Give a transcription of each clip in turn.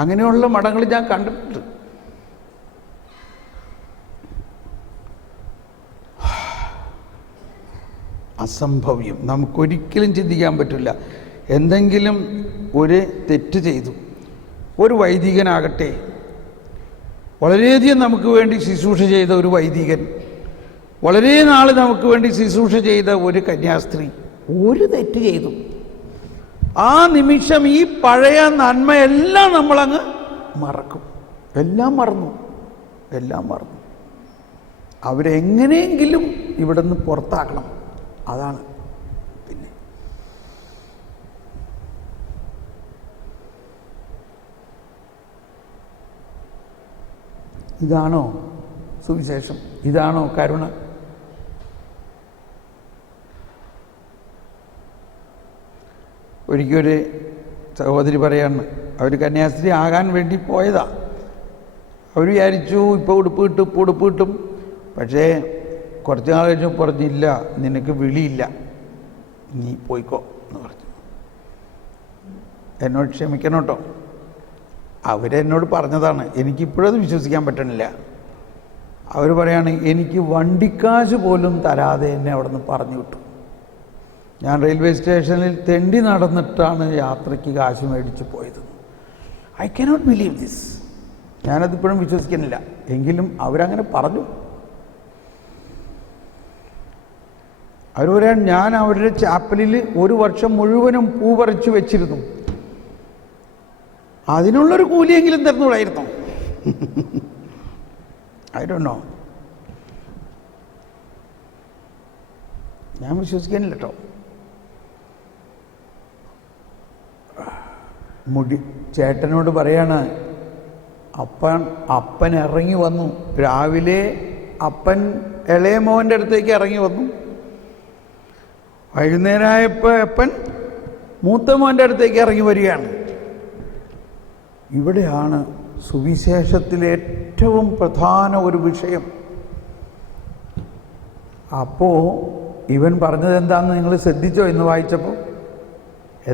അങ്ങനെയുള്ള മഠങ്ങൾ ഞാൻ കണ്ടിട്ടുണ്ട്. അസംഭവ്യം, നമുക്കൊരിക്കലും ചിന്തിക്കാൻ പറ്റില്ല. എന്തെങ്കിലും ഒരു തെറ്റ് ചെയ്തു, ഒരു വൈദികനാകട്ടെ, വളരെയധികം നമുക്ക് വേണ്ടി ശുശ്രൂഷ ചെയ്ത ഒരു വൈദികൻ, വളരെ നാൾ നമുക്ക് വേണ്ടി ശുശ്രൂഷ ചെയ്ത ഒരു കന്യാസ്ത്രീ ഒരു തെറ്റ് ചെയ്തു, ആ നിമിഷം ഈ പഴയ നന്മയെല്ലാം നമ്മളങ്ങ് മറക്കും. എല്ലാം മറന്നു. അവരെങ്ങനെയെങ്കിലും ഇവിടെ നിന്ന് പുറത്താക്കണം. അതാണ്. പിന്നെ ഇതാണോ സുവിശേഷം? ഇതാണോ കരുണ? ഒരിക്കലൊരു സഹോദരി പറയാണ്, അവർ കന്യാസ്ത്രീ ആകാൻ വേണ്ടി പോയതാ. അവർ വിചാരിച്ചു ഇപ്പോൾ ഉടുപ്പ് കിട്ടും. പക്ഷേ കുറച്ച് നാൾ കഴിഞ്ഞു പറഞ്ഞില്ല, നിനക്ക് വിളിയില്ല, നീ പോയിക്കോ എന്ന് പറഞ്ഞു. എന്നോട് ക്ഷമിക്കണം കേട്ടോ, അവരെന്നോട് പറഞ്ഞതാണ്. എനിക്കിപ്പോഴത് വിശ്വസിക്കാൻ പറ്റണില്ല. അവർ പറയാണ്, എനിക്ക് വണ്ടിക്കാശ് പോലും തരാതെ എന്നെ അവിടെ നിന്ന് പറഞ്ഞു വിട്ടു. ഞാൻ റെയിൽവേ സ്റ്റേഷനിൽ തെണ്ടി നടന്നിട്ടാണ് യാത്രയ്ക്ക് കാശ് മേടിച്ച് പോയത്. I cannot believe this. ഞാനതിപ്പോഴും വിശ്വസിക്കുന്നില്ല. എങ്കിലും അവരങ്ങനെ പറഞ്ഞു. അവർ പറയാൻ, ഞാൻ അവരുടെ ചാപ്പലിൽ ഒരു വർഷം മുഴുവനും പൂ പറിച്ച് വെച്ചിരുന്നു, അതിനുള്ളൊരു കൂലിയെങ്കിലും തരുന്നൂടായിരുന്നു. I don't know. ഞാൻ വിശ്വസിക്കാനില്ല കേട്ടോ. ചേട്ടനോട് പറയാണ്, അപ്പൻ ഇറങ്ങി വന്നു. രാവിലെ അപ്പൻ ഇളയ മോൻ്റെ അടുത്തേക്ക് ഇറങ്ങി വന്നു. വൈകുന്നേരമായപ്പോൾ അപ്പൻ മൂത്ത മോൻ്റെ അടുത്തേക്ക് ഇറങ്ങി വരികയാണ്. ഇവിടെയാണ് സുവിശേഷത്തിലെ ഏറ്റവും പ്രധാന ഒരു വിഷയം. അപ്പോൾ ഇവൻ പറഞ്ഞത് എന്താണെന്ന് നിങ്ങൾ ശ്രദ്ധിച്ചോ? ഇന്ന് വായിച്ചപ്പോൾ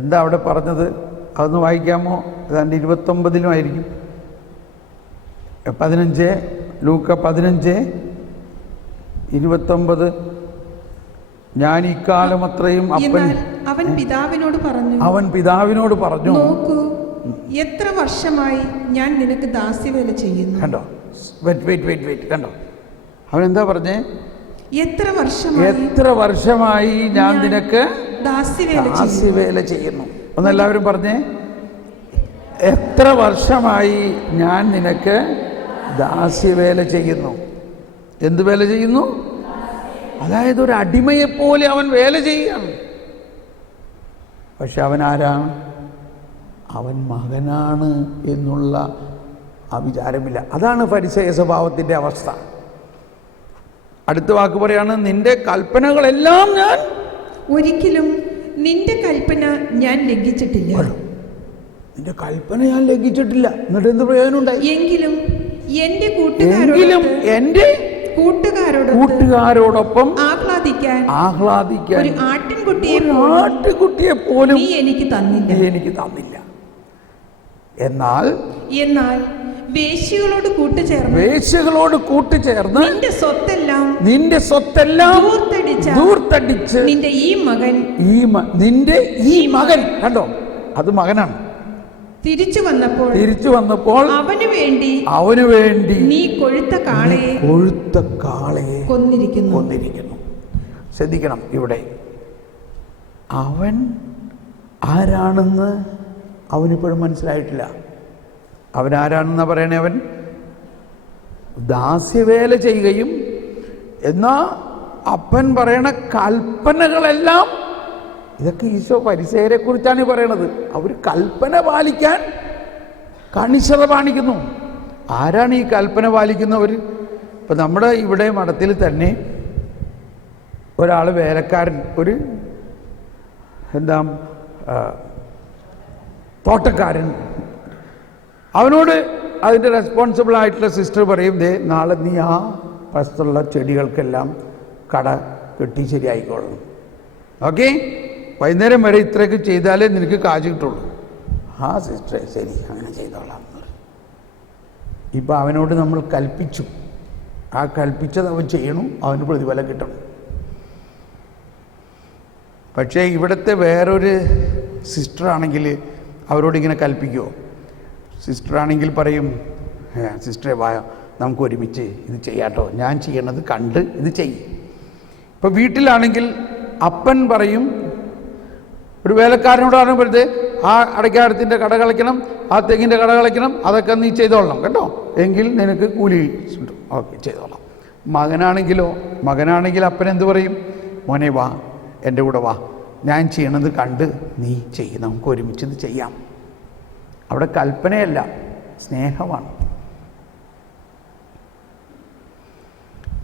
എന്താ അവിടെ പറഞ്ഞത്? അതൊന്ന് വായിക്കാമോ? ഏതാണ്ട് 29 15 ലൂക്ക 15:29. ഞാൻ ഇക്കാലം അത്രയും അവൻ പിതാവിനോട് പറഞ്ഞു, നോക്കൂ, എത്ര വർഷമായി ഞാൻ നിനക്ക് ദാസ്യവേല ചെയ്യുന്നു. കണ്ടോ? വെയിറ്റ് കണ്ടോ? അവൻ എന്താ പറഞ്ഞേ? എത്ര വർഷമായി ഞാൻ നിനക്ക് ദാസ്യവേല ചെയ്യുന്നു. ഒന്നെല്ലാവരും പറഞ്ഞേ, എത്ര വർഷമായി ഞാൻ നിനക്ക് ദാസ്യവേല ചെയ്യുന്നു. എന്ത് വേല ചെയ്യുന്നു? അതായത് ഒരു അടിമയെപ്പോലെ അവൻ വേല ചെയ്യുകയാണ്. പക്ഷെ അവൻ ആരാണ്? അവൻ മകനാണ് എന്നുള്ള ആ വിചാരമില്ല. അതാണ് ഫരിസേയ സ്വഭാവത്തിൻ്റെ അവസ്ഥ. അടുത്ത വാക്ക് പറയാണ്, നിന്റെ കൽപ്പനകളെല്ലാം ഞാൻ ഒരിക്കലും നിന്റെ കൽപ്പന ഞാൻ ലംഘിച്ചിട്ടില്ല. നിന്റെ കൽപ്പന ഞാൻ ലംഘിച്ചിട്ടില്ല. എന്നിട്ട് എന്ത് പ്രയോജനം ഉണ്ടായി? എങ്കിലും എന്റെ കൂട്ടുകാരോടൊപ്പം ആഹ്ലാദിക്കാൻ ഒരു ആട്ടിൻകുട്ടിയെ പോലും നീ എനിക്ക് തന്നില്ല. എന്നാൽ വേശ്യകളോട് കൂട്ടുചേർന്ന് നിന്റെ സ്വത്തെല്ലാം ദൂർത്തടിച്ച് നിന്റെ ഈ മകൻ കണ്ടോ, അത് മകനാണ്. തിരിച്ചു വന്നപ്പോൾ അവന് വേണ്ടി നീ കൊഴുത്ത കാളയെ കൊന്നിരിക്കുന്നു. ശ്രദ്ധിക്കണം, ഇവിടെ അവൻ ആരാണെന്ന് അവനിപ്പോഴും മനസ്സിലായിട്ടില്ല. അവൻ ആരാണെന്നാ പറയണേ? അവൻ ദാസ്യവേല ചെയ്യുകയും എന്നാ അപ്പൻ പറയണ കൽപ്പനകളെല്ലാം, ഇതൊക്കെ ഈശോ പരിസേരെ കുറിച്ചാണ് പറയണത്. അവർ കൽപ്പന പാലിക്കാൻ കണിശത കാണിക്കുന്നു. ആരാണ് ഈ കൽപ്പന പാലിക്കുന്നവർ? ഇപ്പം നമ്മുടെ ഇവിടെ മഠത്തിൽ തന്നെ ഒരാൾ വേലക്കാരൻ, ഒരു തോട്ടക്കാരൻ, അവനോട് അതിൻ്റെ റെസ്പോൺസിബിൾ ആയിട്ടുള്ള സിസ്റ്റർ പറയും, നാളെ നീ ആ വസ്തുള്ള ചെടികൾക്കെല്ലാം കട കെട്ടി ശരിയായിക്കോളണം. ഓക്കെ, വൈകുന്നേരം വരെ ഇത്രയൊക്കെ ചെയ്താലേ നിനക്ക് കാശ് കിട്ടുള്ളൂ. ആ സിസ്റ്ററെ ശരി അങ്ങനെ ചെയ്തോളാം എന്ന് പറഞ്ഞു. ഇപ്പം അവനോട് നമ്മൾ കൽപ്പിച്ചു, ആ കൽപ്പിച്ചത് അവൻ ചെയ്യണം, അവന് പ്രതിഫലം കിട്ടണം. പക്ഷേ ഇവിടുത്തെ വേറൊരു സിസ്റ്ററാണെങ്കിൽ അവരോടിങ്ങനെ കൽപ്പിക്കുമോ? സിസ്റ്ററാണെങ്കിൽ പറയും, സിസ്റ്ററെ വാ നമുക്ക് ഒരുമിച്ച് ഇത് ചെയ്യാട്ടോ, ഞാൻ ചെയ്യണത് കണ്ട് ഇത് ചെയ്യും. ഇപ്പോൾ വീട്ടിലാണെങ്കിൽ അപ്പൻ പറയും, ഒരു വേലക്കാരനോട് പറയുമ്പോഴത്തെ ആ അടയ്ക്കാരത്തിൻ്റെ കട കളിക്കണം, ആ തെങ്ങിൻ്റെ കട കളിക്കണം, അതൊക്കെ നീ ചെയ്തോളണം കേട്ടോ, എങ്കിൽ നിനക്ക് കൂലി കിട്ടും. ഓക്കെ, ചെയ്തോളാം. മകനാണെങ്കിൽ അപ്പൻ എന്ത് പറയും? മോനെ വാ, എൻ്റെ കൂടെ വാ, ഞാൻ ചെയ്യണത് കണ്ട് നീ ചെയ്യും, നമുക്ക് ഒരുമിച്ച് ഇത് ചെയ്യാം. അവിടെ കൽപ്പനയല്ല, സ്നേഹമാണ്.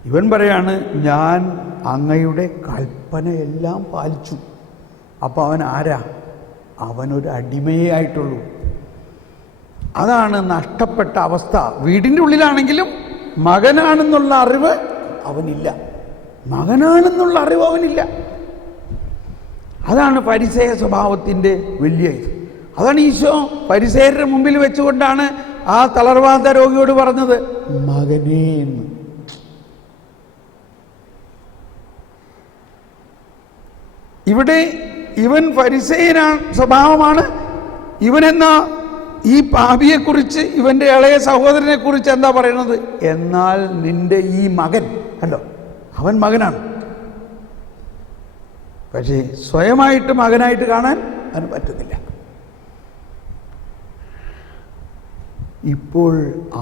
ഇവൻ പറയാണ്, ഞാൻ അങ്ങയുടെ കൽപ്പനയെല്ലാം പാലിച്ചു. അപ്പോൾ അവൻ ആരാ? അവനൊരു അടിമയേ ആയിട്ടുള്ളൂ. അതാണ് നഷ്ടപ്പെട്ട അവസ്ഥ. വീടിൻ്റെ ഉള്ളിലാണെങ്കിലും മകനാണെന്നുള്ള അറിവ് അവനില്ല. അതാണ് ഫരിസേയ സ്വഭാവത്തിൻ്റെ വലിയ ഇത്. അതാണ് ഈശോ ഫരിസേയരുടെ മുമ്പിൽ വെച്ചുകൊണ്ടാണ് ആ തളർവാദ രോഗിയോട് പറഞ്ഞത്, മകനേ എന്ന്. ഇവിടെ ഇവൻ ഫരിസേയനാണ്, സ്വഭാവമാണ്. ഇവനെന്നാ ഈ പാപിയെക്കുറിച്ച്, ഇവൻ്റെ ഇളയ സഹോദരനെ കുറിച്ച് എന്താ പറയുന്നത്? എന്നാൽ നിന്റെ ഈ മകൻ, അല്ലോ അവൻ മകനാണ്, പക്ഷേ സ്വയമായിട്ട് മകനായിട്ട് കാണാൻ അവന് പറ്റുന്നില്ല. ഇപ്പോൾ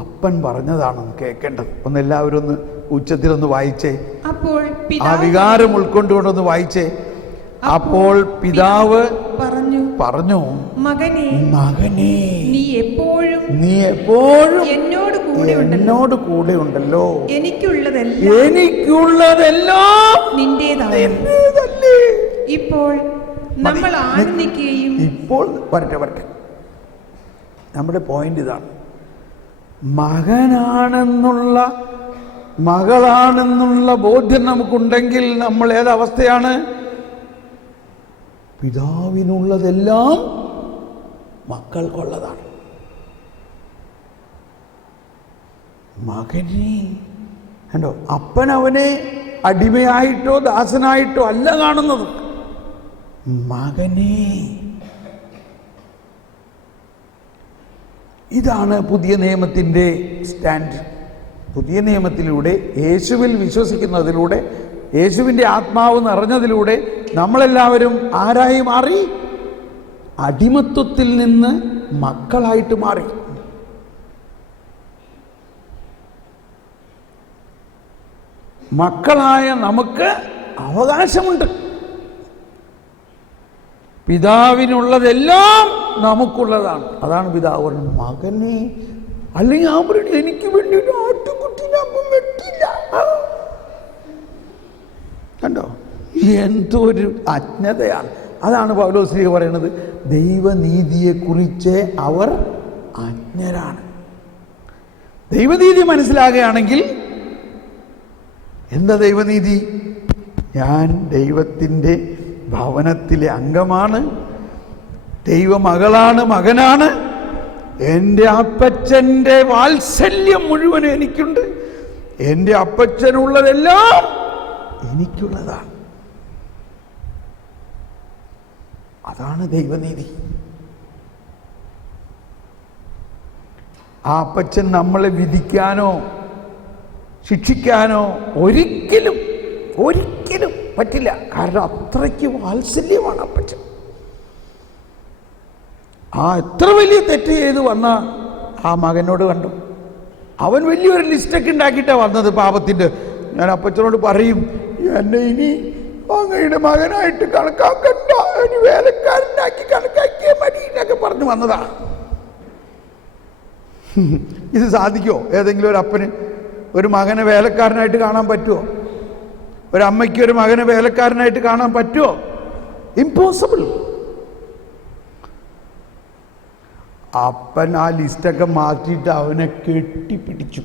അപ്പൻ പറഞ്ഞതാണ് കേൾക്കേണ്ടത്. എല്ലാവരും ഒന്ന് ഉച്ചത്തിലൊന്ന് വായിച്ചേ, ആ വികാരം ഉൾക്കൊണ്ടുകൊണ്ടൊന്ന് വായിച്ചേ. അപ്പോൾ പിതാവ് പറഞ്ഞു, മകനേ, നീ എപ്പോഴും എന്നോട് കൂടെ ഉണ്ടല്ലോ, എനിക്കുള്ളതെല്ലാം നിന്റേതല്ലേ. ഇപ്പോൾ നമ്മൾ ആനന്ദിക്കുകയും, ഇപ്പോൾ വരട്ടെ, നമ്മുടെ പോയിന്റ് ഇതാണ്. മകളാണെന്നുള്ള ബോധ്യം നമുക്കുണ്ടെങ്കിൽ നമ്മൾ ഏതവസ്ഥയാണ്? പിതാവിനുള്ളതെല്ലാം മക്കൾക്കുള്ളതാണ്. മകനെ കണ്ടോ, അപ്പൻ അവനെ അടിമയായിട്ടോ ദാസനായിട്ടോ അല്ല കാണുന്നത്, മകനെ. ഇതാണ് പുതിയ നിയമത്തിൻ്റെ സ്റ്റാൻഡ്. പുതിയ നിയമത്തിലൂടെ, യേശുവിൽ വിശ്വസിക്കുന്നതിലൂടെ, യേശുവിൻ്റെ ആത്മാവ് നിറഞ്ഞതിലൂടെ നമ്മളെല്ലാവരും ആരായി മാറി? അടിമത്വത്തിൽ നിന്ന് മക്കളായിട്ട് മാറി. മക്കളായ നമുക്ക് അവകാശമുണ്ട്. പിതാവിനുള്ളതെല്ലാം നമുക്കുള്ളതാണ്. അതാണ് പിതാവ് പറഞ്ഞത്, മകനെ. അല്ലെങ്കിൽ ഞാൻ പറഞ്ഞു, എനിക്ക് വേണ്ടി ഒരു ആട്ടുകുട്ടിനെ അപ്പം വെട്ടില്ല. കണ്ടോ, എന്തൊരു അജ്ഞതയാണ്. അതാണ് പൗലോസ് പറയുന്നത്, ദൈവനീതിയെക്കുറിച്ച് അവർ അജ്ഞരാണ്. ദൈവനീതി മനസ്സിലാകുകയാണെങ്കിൽ എന്താ ദൈവനീതി? ഞാൻ ദൈവത്തിൻ്റെ ഭവനത്തിലെ അംഗമാണ്, ദൈവമകളാണ്, മകനാണ്. എൻ്റെ അപ്പച്ചൻ്റെ വാത്സല്യം മുഴുവൻ എനിക്കുണ്ട്. എൻ്റെ അപ്പച്ചനുള്ളതെല്ലാം എനിക്കുള്ളതാണ്. അതാണ് ദൈവനീതി. ആ അപ്പച്ചൻ നമ്മളെ വിധിക്കാനോ ശിക്ഷിക്കാനോ ഒരിക്കലും പറ്റില്ല. കാരണം അത്രയ്ക്ക് വാത്സല്യമാണ് അപ്പച്ചൻ. എത്ര വലിയ തെറ്റ് ചെയ്ത് വന്ന ആ മകനോട് കണ്ടു. അവൻ വലിയൊരു ലിസ്റ്റൊക്കെ ഉണ്ടാക്കിയിട്ടാണ് വന്നത് പാപത്തിൻ്റെ. ഞാൻ അപ്പച്ചനോട് പറയും, എന്നെ ഇനി അങ്ങയുടെ മകനായിട്ട് കണക്കാക്കണ്ട, ഇനി വേലക്കാരനാക്കി കണക്കാക്കിയ മതി എന്നൊക്കെ പറഞ്ഞു വന്നതാ. ഇത് സാധിക്കുമോ? ഏതെങ്കിലും ഒരു അപ്പന് ഒരു മകനെ വേലക്കാരനായിട്ട് കാണാൻ പറ്റുമോ? ഒരു അമ്മയ്ക്ക് ഒരു മകനെ വേലക്കാരനായിട്ട് കാണാൻ പറ്റുമോ? ഇമ്പോസിബിൾ. അപ്പൻ ആ ലിസ്റ്റൊക്കെ മാറ്റിയിട്ട് അവനെ കെട്ടിപ്പിടിച്ചു.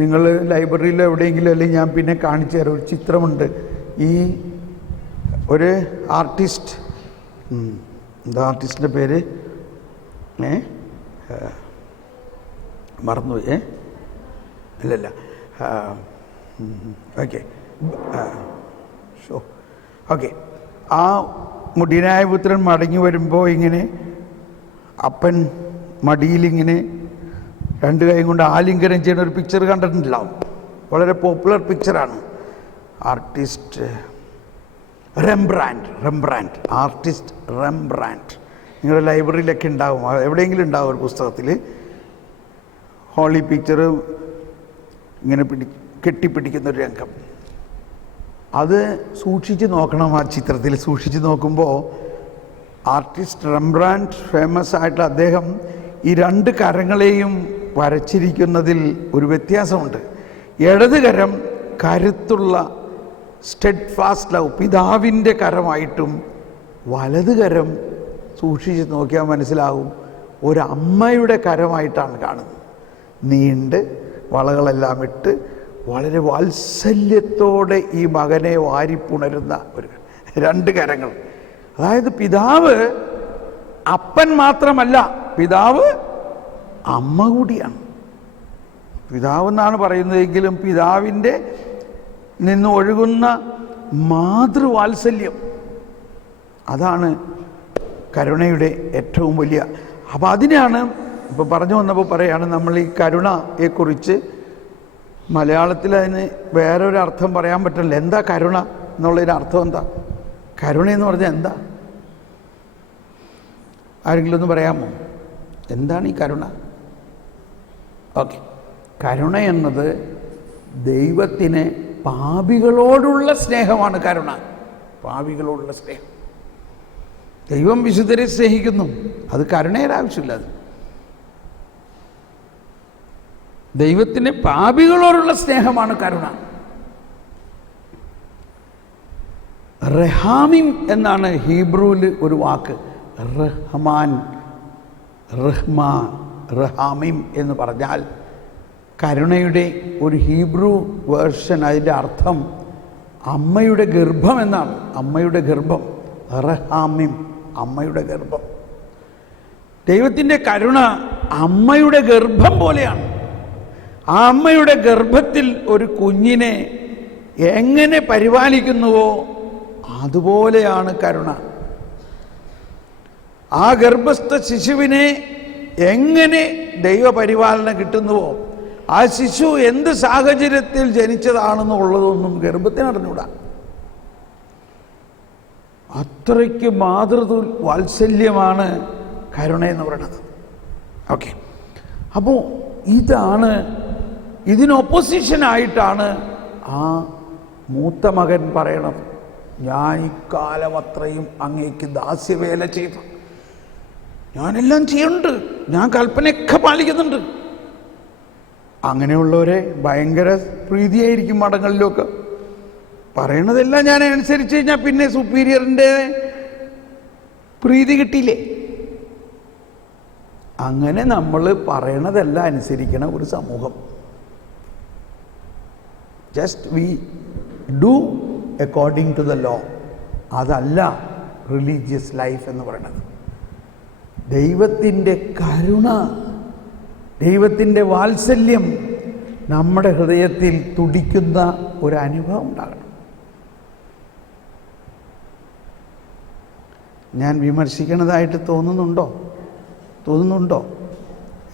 നിങ്ങൾ ലൈബ്രറിയിലോ എവിടെയെങ്കിലും, അല്ലെങ്കിൽ ഞാൻ പിന്നെ കാണിച്ചു തരാം, ഒരു ചിത്രമുണ്ട്. ഈ ഒരു ആർട്ടിസ്റ്റ് എന്താ ആർട്ടിസ്റ്റിൻ്റെ പേര്? മറന്നുപോയി. ഇല്ലല്ല. Okay okay. ആ മുടിയനായ പുത്രൻ മടങ്ങി വരുമ്പോൾ ഇങ്ങനെ അപ്പൻ മടിയിലിങ്ങനെ രണ്ട് കൈ കൊണ്ട് ആലിംഗനം ചെയ്യുന്ന ഒരു പിക്ചർ കണ്ടിട്ടുണ്ടാവും. വളരെ പോപ്പുലർ പിക്ചറാണ്. Artist Rembrandt artist Rembrandt. നിങ്ങളുടെ ലൈബ്രറിയിലൊക്കെ ഉണ്ടാവും, എവിടെയെങ്കിലും ഉണ്ടാവും ഒരു പുസ്തകത്തിൽ. ഹോളി പിക്ചർ ഇങ്ങനെ കെട്ടിപ്പിടിക്കുന്നൊരു രംഗം. അത് സൂക്ഷിച്ച് നോക്കണം. ആ ചിത്രത്തിൽ സൂക്ഷിച്ച് നോക്കുമ്പോൾ ആർട്ടിസ്റ്റ് റെംബ്രാൻഡ് ഫേമസ് ആയിട്ടുള്ള അദ്ദേഹം ഈ രണ്ട് കരങ്ങളെയും വരച്ചിരിക്കുന്നതിൽ ഒരു വ്യത്യാസമുണ്ട്. ഇടത് കരം കരുത്തുള്ള സ്റ്റെഡ് ഫാസ്റ്റ് ലവ്, പിതാവിൻ്റെ കരമായിട്ടും വലത് കരം സൂക്ഷിച്ച് നോക്കിയാൽ മനസ്സിലാവും ഒരമ്മയുടെ കരമായിട്ടാണ് കാണുന്നത്. നീണ്ട് വളകളെല്ലാം ഇട്ട് വളരെ വാത്സല്യത്തോടെ ഈ മകനെ വാരിപ്പുണരുന്ന ഒരു രണ്ട് കരങ്ങൾ. അതായത് പിതാവ് അപ്പൻ മാത്രമല്ല, പിതാവ് അമ്മ കൂടിയാണ്. പിതാവ് എന്നാണ് പറയുന്നതെങ്കിലും പിതാവിൻ്റെ നിന്ന് ഒഴുകുന്ന മാതൃവാത്സല്യം, അതാണ് കരുണയുടെ ഏറ്റവും വലിയ. അപ്പം അതിനാണ് ഇപ്പോൾ പറഞ്ഞു വന്നപ്പോൾ പറയാണ്, നമ്മൾ ഈ കരുണയെക്കുറിച്ച് മലയാളത്തിൽ അതിന് വേറൊരു അർത്ഥം പറയാൻ പറ്റില്ല. എന്താ കരുണ എന്നുള്ളതിന് അർത്ഥം എന്താ? കരുണയെന്ന് പറഞ്ഞാൽ എന്താ? ആരെങ്കിലും ഒന്ന് പറയാമോ? എന്താണ് ഈ കരുണ? ഓക്കെ, കരുണ എന്നത് ദൈവത്തിന് പാപികളോടുള്ള സ്നേഹമാണ് കരുണ. പാപികളോടുള്ള സ്നേഹം. ദൈവം വിശുദ്ധരെ സ്നേഹിക്കുന്നു, അത് കരുണയുടെ ആവശ്യമില്ല. അത് ദൈവത്തിന് പാപികളോടുള്ള സ്നേഹമാണ് കരുണ. റഹാമിം എന്നാണ് ഹീബ്രുവിൽ ഒരു വാക്ക്. റഹാമിം എന്ന് പറഞ്ഞാൽ കരുണയുടെ ഒരു ഹീബ്രു വേർഷൻ. അതിൻ്റെ അർത്ഥം അമ്മയുടെ ഗർഭം എന്നാണ്. അമ്മയുടെ ഗർഭം, റഹാമിം, അമ്മയുടെ ഗർഭം. ദൈവത്തിൻ്റെ കരുണ അമ്മയുടെ ഗർഭം പോലെയാണ്. ആ അമ്മയുടെ ഗർഭത്തിൽ ഒരു കുഞ്ഞിനെ എങ്ങനെ പരിപാലിക്കുന്നുവോ അതുപോലെയാണ് കരുണ. ആ ഗർഭസ്ഥ ശിശുവിനെ എങ്ങനെ ദൈവപരിപാലന കിട്ടുന്നുവോ, ആ ശിശു എന്ത് സാഹചര്യത്തിൽ ജനിച്ചതാണെന്നുള്ളതൊന്നും ഗർഭത്തിന് അറിഞ്ഞൂടാ. അത്രയ്ക്ക് വാത്സല്യമാണ് കരുണ എന്ന് പറയുന്നത്. ഓക്കെ, അപ്പോൾ ഇതാണ്, ഇതിനൊപ്പോസിഷനായിട്ടാണ് ആ മൂത്ത മകൻ പറയണത്, ഞാൻ ഇക്കാലം അത്രയും അങ്ങേക്ക് ദാസ്യവേല ചെയ്തു, ഞാനെല്ലാം ചെയ്യുന്നുണ്ട്, ഞാൻ കൽപ്പനയൊക്കെ പാലിക്കുന്നുണ്ട്. അങ്ങനെയുള്ളവരെ ഭയങ്കര പ്രീതിയായിരിക്കും മഠങ്ങളിലൊക്കെ. പറയണതെല്ലാം ഞാൻ അനുസരിച്ച് കഴിഞ്ഞാൽ പിന്നെ സുപ്പീരിയറിൻ്റെ പ്രീതി കിട്ടിയില്ലേ? അങ്ങനെ നമ്മൾ പറയണതെല്ലാം അനുസരിക്കണ ഒരു സമൂഹം. Just we do according to the law. അതല്ല റിലീജിയസ് ലൈഫ് എന്ന് പറയുന്നത്. ദൈവത്തിൻ്റെ കരുണ, ദൈവത്തിൻ്റെ വാത്സല്യം നമ്മുടെ ഹൃദയത്തിൽ തുടിക്കുന്ന ഒരു അനുഭവം ഉണ്ടാകണം. ഞാൻ വിമർശിക്കണതായിട്ട് തോന്നുന്നുണ്ടോ?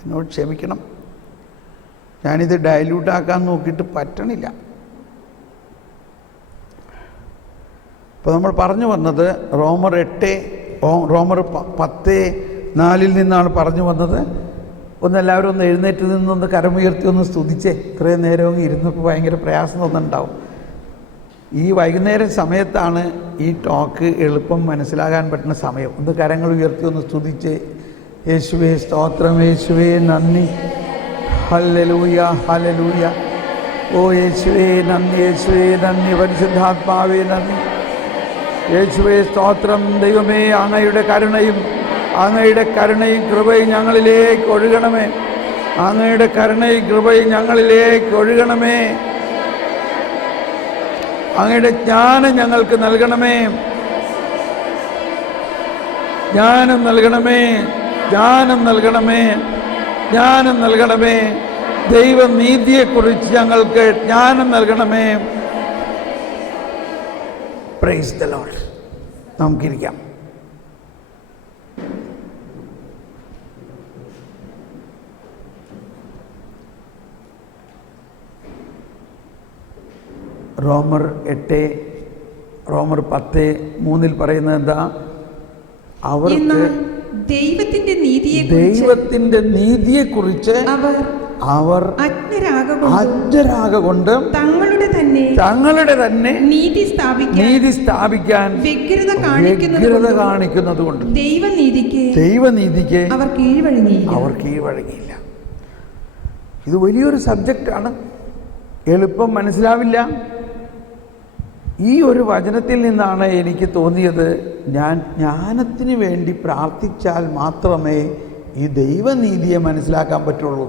എന്നോട് ക്ഷമിക്കണം. ഞാനിത് ഡയല്യൂട്ടാക്കാൻ നോക്കിയിട്ട് പറ്റണില്ല. ഇപ്പോൾ നമ്മൾ പറഞ്ഞു വന്നത് റോമർ 10:4 നിന്നാണ് പറഞ്ഞു വന്നത്. എല്ലാവരും ഒന്ന് എഴുന്നേറ്റ് നിന്നൊന്ന് കരമുയർത്തി ഒന്ന് സ്തുതിച്ചേ. ഇത്രയും നേരം ഇരുന്നപ്പോൾ ഭയങ്കര പ്രയാസം തോന്നുന്നുണ്ടാവും. ഈ വൈകുന്നേരം സമയത്താണ് ഈ ടോക്ക് എളുപ്പം മനസ്സിലാകാൻ പറ്റുന്ന സമയം. ഒന്ന് കരങ്ങൾ ഉയർത്തി ഒന്ന് സ്തുതിച്ചേ. യേശുവേ സ്തോത്രം, യേശുവേ നന്ദി, ഹല്ലേലൂയ ഹല്ലേലൂയ. ഓ യേശുവേ നന്ദി, യേശുവേ നന്ദി, പരിശുദ്ധാത്മാവേ നന്ദി. യേശുവേ സ്തോത്രം. ദൈവമേ, അങ്ങയുടെ കരുണയും കൃപയും ഞങ്ങളിലേക്ക് ഒഴുകണമേ. അങ്ങയുടെ കരുണയും കൃപയും ഞങ്ങളിലേക്ക് ഒഴുകണമേ. അങ്ങയുടെ ജ്ഞാനം ഞങ്ങൾക്ക് നൽകണമേ. ജ്ഞാനം നൽകണമേ, ജ്ഞാനം നൽകണമേ, ജ്ഞാനം നൽകണമേ. ദൈവനീതിയെക്കുറിച്ച് ഞങ്ങൾക്ക് ജ്ഞാനം നൽകണമേ. Praise the Lord. നമുക്കിരിക്കാം. റോമർ 10:3 പറയുന്നത് എന്താ? അവർക്ക് ദൈവത്തിന്റെ നീതിയെക്കുറിച്ച് അവർ അജ്ഞരാകൊണ്ട് തങ്ങളുടെ തന്നെ നീതി സ്ഥാപിക്കാൻ വ്യഗ്രത കാണിക്കുന്നത് കൊണ്ട് ദൈവനീതിക്ക് അവർ കീഴ്വഴങ്ങിയില്ല. ഇത് വലിയൊരു സബ്ജക്റ്റാണ്. എളുപ്പം മനസ്സിലാവില്ല. ഈ ഒരു വചനത്തിൽ നിന്നാണ് എനിക്ക് തോന്നിയത്, ഞാൻ ജ്ഞാനത്തിന് വേണ്ടി പ്രാർത്ഥിച്ചാൽ മാത്രമേ ഈ ദൈവനീതിയെ മനസ്സിലാക്കാൻ പറ്റുള്ളൂ.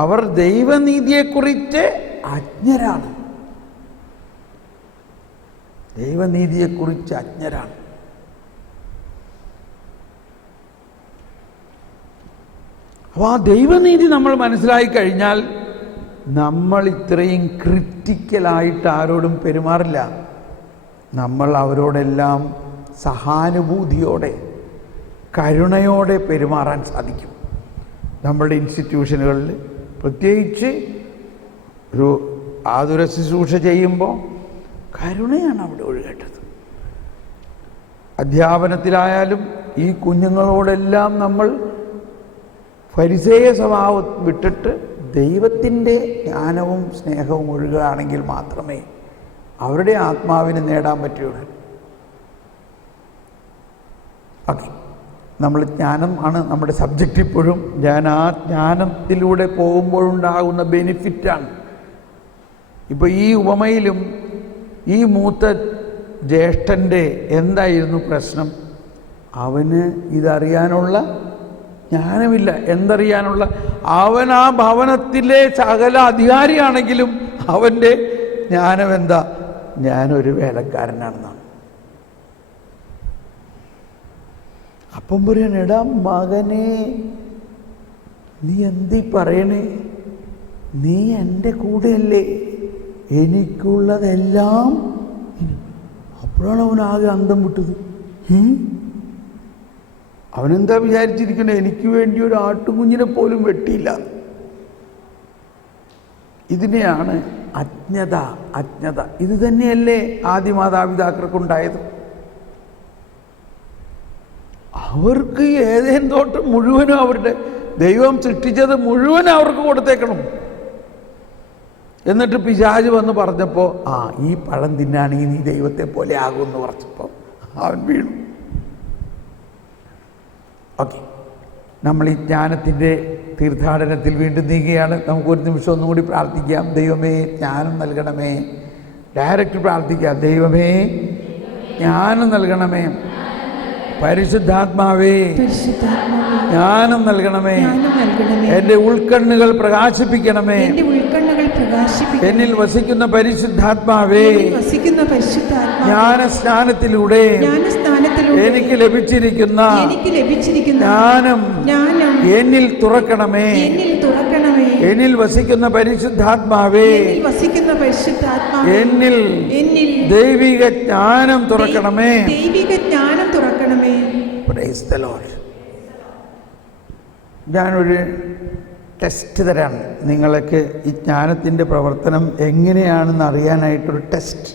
അവർ ദൈവനീതിയെക്കുറിച്ച് അജ്ഞരാണ്. ദൈവനീതിയെക്കുറിച്ച് അജ്ഞരാണ്. അപ്പോൾ ആ ദൈവനീതി നമ്മൾ മനസ്സിലായി കഴിഞ്ഞാൽ നമ്മൾ ഇത്രയും ക്രിറ്റിക്കലായിട്ട് ആരോടും പെരുമാറില്ല. നമ്മൾ അവരോടെല്ലാം സഹാനുഭൂതിയോടെ, കരുണയോടെ പെരുമാറാൻ സാധിക്കും. നമ്മളുടെ ഇൻസ്റ്റിറ്റ്യൂഷനുകളിൽ പ്രത്യേകിച്ച് ഒരു ആതുര ശുശ്രൂഷ ചെയ്യുമ്പോൾ കരുണയാണ് അവിടെ ഒഴുകേണ്ടത്. അധ്യാപനത്തിലായാലും ഈ കുഞ്ഞുങ്ങളോടെല്ലാം നമ്മൾ ഫരിസേയ സ്വഭാവം വിട്ടിട്ട് ദൈവത്തിൻ്റെ ജ്ഞാനവും സ്നേഹവും ഒഴുകുകയാണെങ്കിൽ മാത്രമേ അവരുടെ ആത്മാവിനെ നേടാൻ പറ്റുള്ളൂ. ഓക്കെ, നമ്മൾ ജ്ഞാനം ആണ് നമ്മുടെ സബ്ജക്റ്റ് ഇപ്പോഴും. ഞാൻ ആ ജ്ഞാനത്തിലൂടെ പോകുമ്പോഴുണ്ടാകുന്ന ബെനിഫിറ്റാണ്. ഇപ്പോൾ ഈ ഉപമയിലും ഈ മൂത്ത ജ്യേഷ്ഠൻ്റെ എന്തായിരുന്നു പ്രശ്നം? അവന് ഇതറിയാനുള്ള ജ്ഞാനമില്ല. എന്തറിയാനുള്ള? അവൻ ആ ഭവനത്തിലെ സകല അധികാരിയാണെങ്കിലും അവൻ്റെ ജ്ഞാനം എന്താ? ഞാനൊരു വേലക്കാരനാണെന്നാണ്. അപ്പം പറയണ, എടാ മകനെ, നീ എന്തി പറയണേ? നീ എൻ്റെ കൂടെയല്ലേ, എനിക്കുള്ളതെല്ലാം. അപ്പോഴാണ് അവനാകെ അന്തം വിട്ടത്. അവനെന്താ വിചാരിച്ചിരിക്കണേ? എനിക്ക് വേണ്ടി ഒരു ആട്ടുകുഞ്ഞിനെ പോലും വെട്ടിയില്ല. ഇതിനെയാണ് അജ്ഞത. ഇത് തന്നെയല്ലേ ആദ്യ മാതാപിതാക്കൾക്കുണ്ടായത്? അവർക്ക് ഏതേൻ തോട്ടം മുഴുവനും അവരുടെ ദൈവം സൃഷ്ടിച്ചത് മുഴുവൻ അവർക്ക് കൊടുത്തേക്കണം. എന്നിട്ട് പിശാച് വന്ന് പറഞ്ഞപ്പോൾ, ഈ പഴം തിന്നാണെങ്കിൽ നീ ദൈവത്തെ പോലെ ആകുമെന്ന് പറഞ്ഞപ്പോൾ അവൻ വീണു. ഓക്കെ, നമ്മൾ ഈ ജ്ഞാനത്തിൻ്റെ തീർത്ഥാടനത്തിൽ വീണ്ടും നീങ്ങുകയാണ്. നമുക്കൊരു നിമിഷം ഒന്നും കൂടി പ്രാർത്ഥിക്കാം. ദൈവമേ ജ്ഞാനം നൽകണമേ. ഡയറക്റ്റ് പ്രാർത്ഥിക്കാം. ദൈവമേ ജ്ഞാനം നൽകണമേ. പരിശുദ്ധാത്മാവേ ജ്ഞാനം നൽകണമേ. എൻ്റെ ഉൾക്കണ്ണുകൾ പ്രകാശിപ്പിക്കണമേ. എന്നിൽ വസിക്കുന്ന പരിശുദ്ധാത്മാവേ, ജ്ഞാനസ്നാനത്തിലൂടെ എനിക്ക് ലഭിച്ചിരിക്കുന്ന ജ്ഞാനം എന്നിൽ തുറക്കണമേ. എന്നിൽ വസിക്കുന്ന പരിശുദ്ധാത്മാവേ, എന്നിൽ ദൈവിക ജ്ഞാനം തുറക്കണമേ. Praise the Lord. ഞാനൊരു ടെസ്റ്റ് തരാം നിങ്ങൾക്ക്. ഈ ജ്ഞാനത്തിൻ്റെ പ്രവർത്തനം എങ്ങനെയാണെന്ന് അറിയാനായിട്ടൊരു ടെസ്റ്റ്.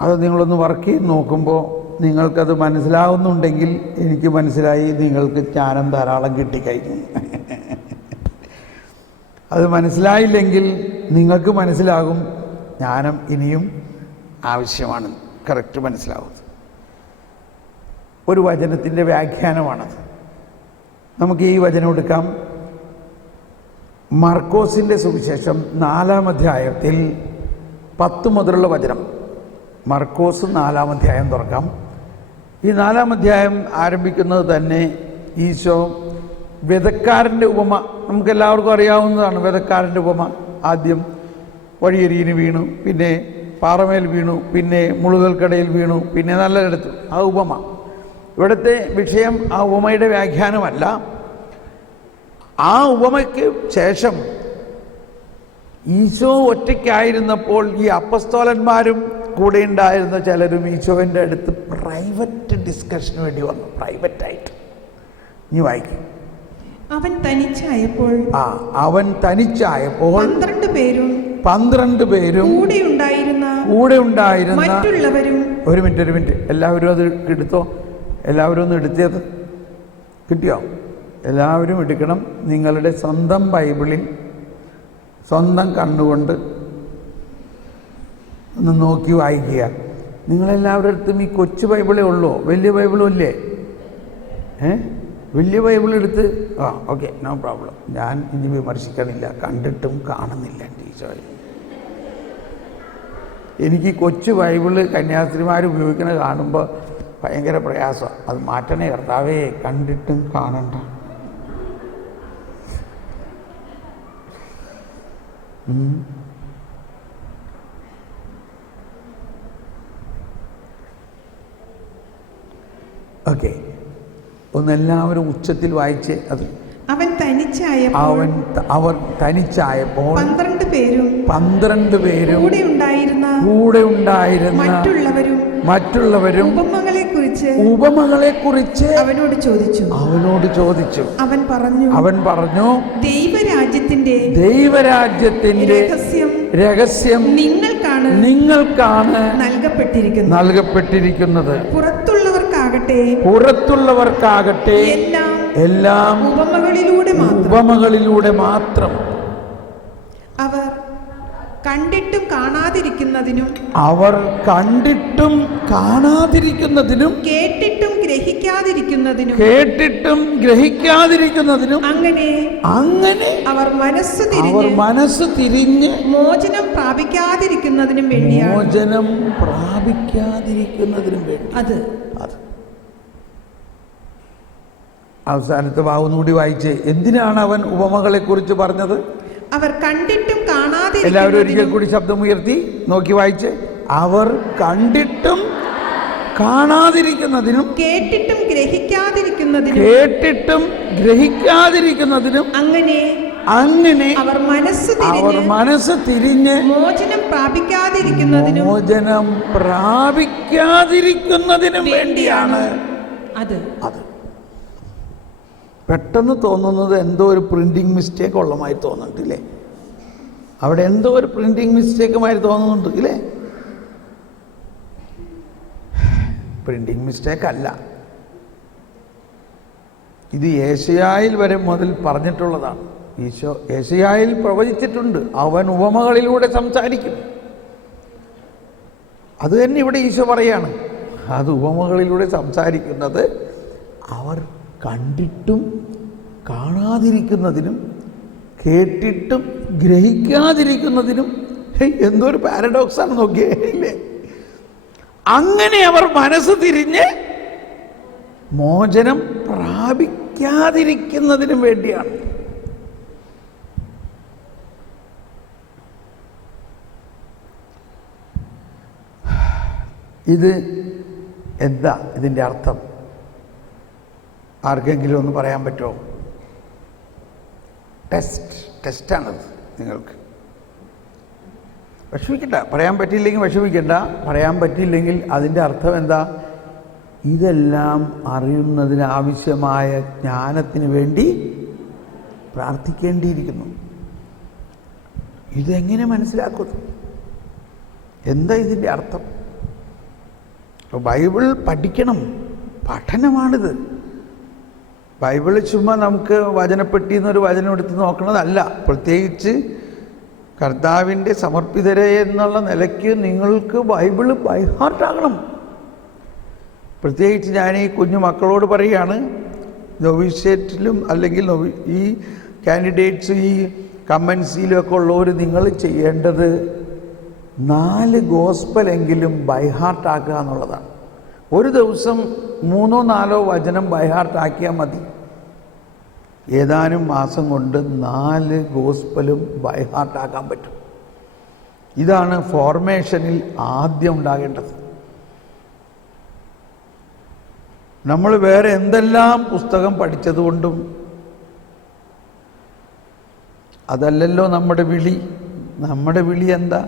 അത് നിങ്ങളൊന്ന് വർക്ക് ചെയ്ത് നോക്കുമ്പോൾ നിങ്ങൾക്കത് മനസ്സിലാവുന്നുണ്ടെങ്കിൽ എനിക്ക് മനസ്സിലായി നിങ്ങൾക്ക് ജ്ഞാനം ധാരാളം കിട്ടിക്കഴിഞ്ഞു. അത് മനസ്സിലായില്ലെങ്കിൽ നിങ്ങൾക്ക് മനസ്സിലാകും ജ്ഞാനം ഇനിയും ആവശ്യമാണ്. കറക്റ്റ് മനസ്സിലാവും. ഒരു വചനത്തിൻ്റെ വ്യാഖ്യാനമാണത്. നമുക്ക് ഈ വചനം എടുക്കാം. മർക്കോസിൻ്റെ സുവിശേഷം 4-ാം അധ്യായത്തിൽ 10 മുതലുള്ള വചനം. മർക്കോസ് 4-ാം അധ്യായം തുറക്കാം. ഈ 4-ാം അധ്യായം ആരംഭിക്കുന്നത് തന്നെ ഈശോ വിതക്കാരൻ്റെ ഉപമ. നമുക്കെല്ലാവർക്കും അറിയാവുന്നതാണ് വിതക്കാരൻ്റെ ഉപമ. ആദ്യം വഴിയരികിന് വീണു, പിന്നെ പാറമേൽ വീണു, പിന്നെ മുളുകൾക്കടയിൽ വീണു, പിന്നെ നല്ലൊരിടത്തു. ആ ഉപമ. ഇവിടുത്തെ വിഷയം ആ ഉപമയുടെ വ്യാഖ്യാനമല്ല. ആ ഉപമയ്ക്ക് ശേഷം ഈശോ ഒറ്റയ്ക്കായിരുന്നപ്പോൾ ഈ അപ്പസ്തോലന്മാരും കൂടെ ഉണ്ടായിരുന്ന ചിലരും ഈശോവിൻ്റെ അടുത്ത് പ്രൈവറ്റ് ഡിസ്കഷന് വേണ്ടി വന്നു. പ്രൈവറ്റായിട്ട്. ഇനി വായിക്കും. അവൻ തനിച്ചായപ്പോൾ അവൻ തനിച്ചായപ്പോൾ 12 പേരും കൂടെ ഉണ്ടായിരുന്ന മറ്റുള്ളവരും. ഒരു മിനിറ്റ്, എല്ലാവരും അത് എടുത്തോ. എല്ലാവരും ഒന്ന് എടുത്തത് കിട്ടിയോ? എല്ലാവരും എടുക്കണം. നിങ്ങളുടെ സ്വന്തം ബൈബിളിൽ സ്വന്തം കണ്ണുകൊണ്ട് ഒന്ന് നോക്കി വായിക്കുക. നിങ്ങളെല്ലാവരുടെ അടുത്തും ഈ കൊച്ചു ബൈബിളേ ഉള്ളൂ, വലിയ ബൈബിളും ഇല്ലേ? വലിയ ബൈബിൾ എടുത്ത് ഓക്കെ, നോ പ്രോബ്ലം. ഞാൻ ഇനി വിമർശിക്കണില്ല. കണ്ടിട്ടും കാണുന്നില്ല എൻ്റെ ഈശോയെ. എനിക്ക് കൊച്ചു ബൈബിള് കന്യാസ്ത്രീമാർ ഉപയോഗിക്കുന്നത് കാണുമ്പോൾ ഭയങ്കര പ്രയാസമാണ്. അത് മാറ്റണേ കർത്താവേ, കണ്ടിട്ടും കാണണ്ട. ഓക്കെ, ഒന്നെല്ലാവരും ഉച്ചത്തിൽ വായിച്ച്. അത് അവൻ തനിച്ചായപ്പോൾ 12 പേരും കൂടെ ഉണ്ടായിരുന്ന മറ്റുള്ളവരും ഉപമകളെക്കുറിച്ച് അവനോട് ചോദിച്ചു. അവൻ പറഞ്ഞു ദൈവരാജ്യത്തിന്റെ രഹസ്യം നിങ്ങൾക്കാണ് നൽകപ്പെട്ടിരിക്കുന്നത്. പുറത്തുള്ളവർക്കാകട്ടെ എല്ലാം ഉപമകളിലൂടെ മാത്രം. അവർ കണ്ടിട്ടും കാണാതിരിക്കുന്നതിനും കേട്ടിട്ടും ഗ്രഹിക്കാതിരിക്കുന്നതിനും അങ്ങനെ അവർ മനസ്സ് തിരിഞ്ഞ് മോചനം പ്രാപിക്കാതിരിക്കുന്നതിനും വേണ്ടി. അത് അവസാനത്തെ ഭാഗം വായിച്ചേ. എന്തിനാണ് അവൻ ഉപമകളെക്കുറിച്ച് പറഞ്ഞത്? അവർ കണ്ടിട്ടും കാണാതിരിക്കുന്നതിനും. എല്ലാവരും ഒരിക്കൽ കൂടി ശബ്ദമുയർത്തി നോക്കി വായിച്ചേ. അവർ കണ്ടിട്ടും കാണാതിരിക്കുന്നതിനും കേട്ടിട്ടും ഗ്രഹിക്കാതിരിക്കുന്നതിനും അങ്ങനെ അവർ മനസ്സ് തിരിഞ്ഞ് മോചനം പ്രാപിക്കാതിരിക്കുന്നതിനും വേണ്ടിയാണ്. അത് പെട്ടെന്ന് തോന്നുന്നത് എന്തോ ഒരു പ്രിന്റിങ് മിസ്റ്റേക്ക് ഉള്ളമായി തോന്നുന്നുണ്ട് ഇല്ലേ? അവിടെ എന്തോ ഒരു പ്രിന്റിങ് മിസ്റ്റേക്കുമായി തോന്നുന്നുണ്ട് ഇല്ലേ? പ്രിന്റിങ് മിസ്റ്റേക്ക് അല്ല. ഇത് യേശയ്യായിൽ വരെ മുതൽ പറഞ്ഞിട്ടുള്ളതാണ്. ഈശോ യേശയ്യായിൽ പ്രവചിച്ചിട്ടുണ്ട്, അവൻ ഉപമകളിലൂടെ സംസാരിക്കും. അത് തന്നെ ഇവിടെ ഈശോ പറയാണ്. അത് ഉപമകളിലൂടെ സംസാരിക്കുന്നത് അവർ കണ്ടിട്ടും കാണാതിരിക്കുന്നതിനും കേട്ടിട്ടും ഗ്രഹിക്കാതിരിക്കുന്നതിനും. എന്തൊരു പാരഡോക്സാണ് നോക്കിയേ ഇല്ലേ? അങ്ങനെ അവർ മനസ്സ് തിരിഞ്ഞ് മോചനം പ്രാപിക്കാതിരിക്കുന്നതിനും വേണ്ടിയാണ്. ഇത് എന്താ ഇതിൻ്റെ അർത്ഥം? ആർക്കെങ്കിലും ഒന്ന് പറയാൻ പറ്റുമോ? ടെസ്റ്റാണത്. നിങ്ങൾക്ക് വിഷമിക്കണ്ട. പറയാൻ പറ്റിയില്ലെങ്കിൽ വിഷമിക്കണ്ട. പറയാൻ പറ്റിയില്ലെങ്കിൽ അതിൻ്റെ അർത്ഥം എന്താ? ഇതെല്ലാം അറിയുന്നതിന് ആവശ്യമായ ജ്ഞാനത്തിന് വേണ്ടി പ്രാർത്ഥിക്കേണ്ടിയിരിക്കുന്നു. ഇതെങ്ങനെ മനസ്സിലാക്കുന്നു? എന്താ ഇതിൻ്റെ അർത്ഥം? അപ്പോൾ ബൈബിൾ പഠിക്കണം. പഠനമാണിത്. ബൈബിൾ ചുമ്മാ നമുക്ക് വചനപ്പെട്ടി എന്നൊരു വചനം എടുത്ത് നോക്കണതല്ല. പ്രത്യേകിച്ച് കർത്താവിൻ്റെ സമർപ്പിതരെ എന്നുള്ള നിലയ്ക്ക് നിങ്ങൾക്ക് ബൈബിള് ബൈഹാർട്ടാകണം. പ്രത്യേകിച്ച് ഞാൻ ഈ കുഞ്ഞു മക്കളോട് പറയുകയാണ്, നൊവിഷ്യേറ്റിലും അല്ലെങ്കിൽ ഈ കാൻഡിഡേറ്റ്സ് ഈ കമ്മൻസിയിലൊക്കെ ഉള്ളവർ നിങ്ങൾ ചെയ്യേണ്ടത് 4 ഗോസ്പലെങ്കിലും ബൈഹാർട്ടാക്കുക എന്നുള്ളതാണ്. ഒരു ദിവസം 3-4 വചനം ബൈഹാർട്ടാക്കിയാൽ മതി. ഏതാനും മാസം കൊണ്ട് 4 ഗോസ്പലും ബൈഹാർട്ടാക്കാൻ പറ്റും. ഇതാണ് ഫോർമേഷനിൽ ആദ്യം ഉണ്ടാകേണ്ടത്. നമ്മൾ വേറെ എന്തെല്ലാം പുസ്തകം പഠിച്ചതുകൊണ്ടും അതല്ലല്ലോ നമ്മുടെ വിളി. നമ്മുടെ വിളി എന്താ?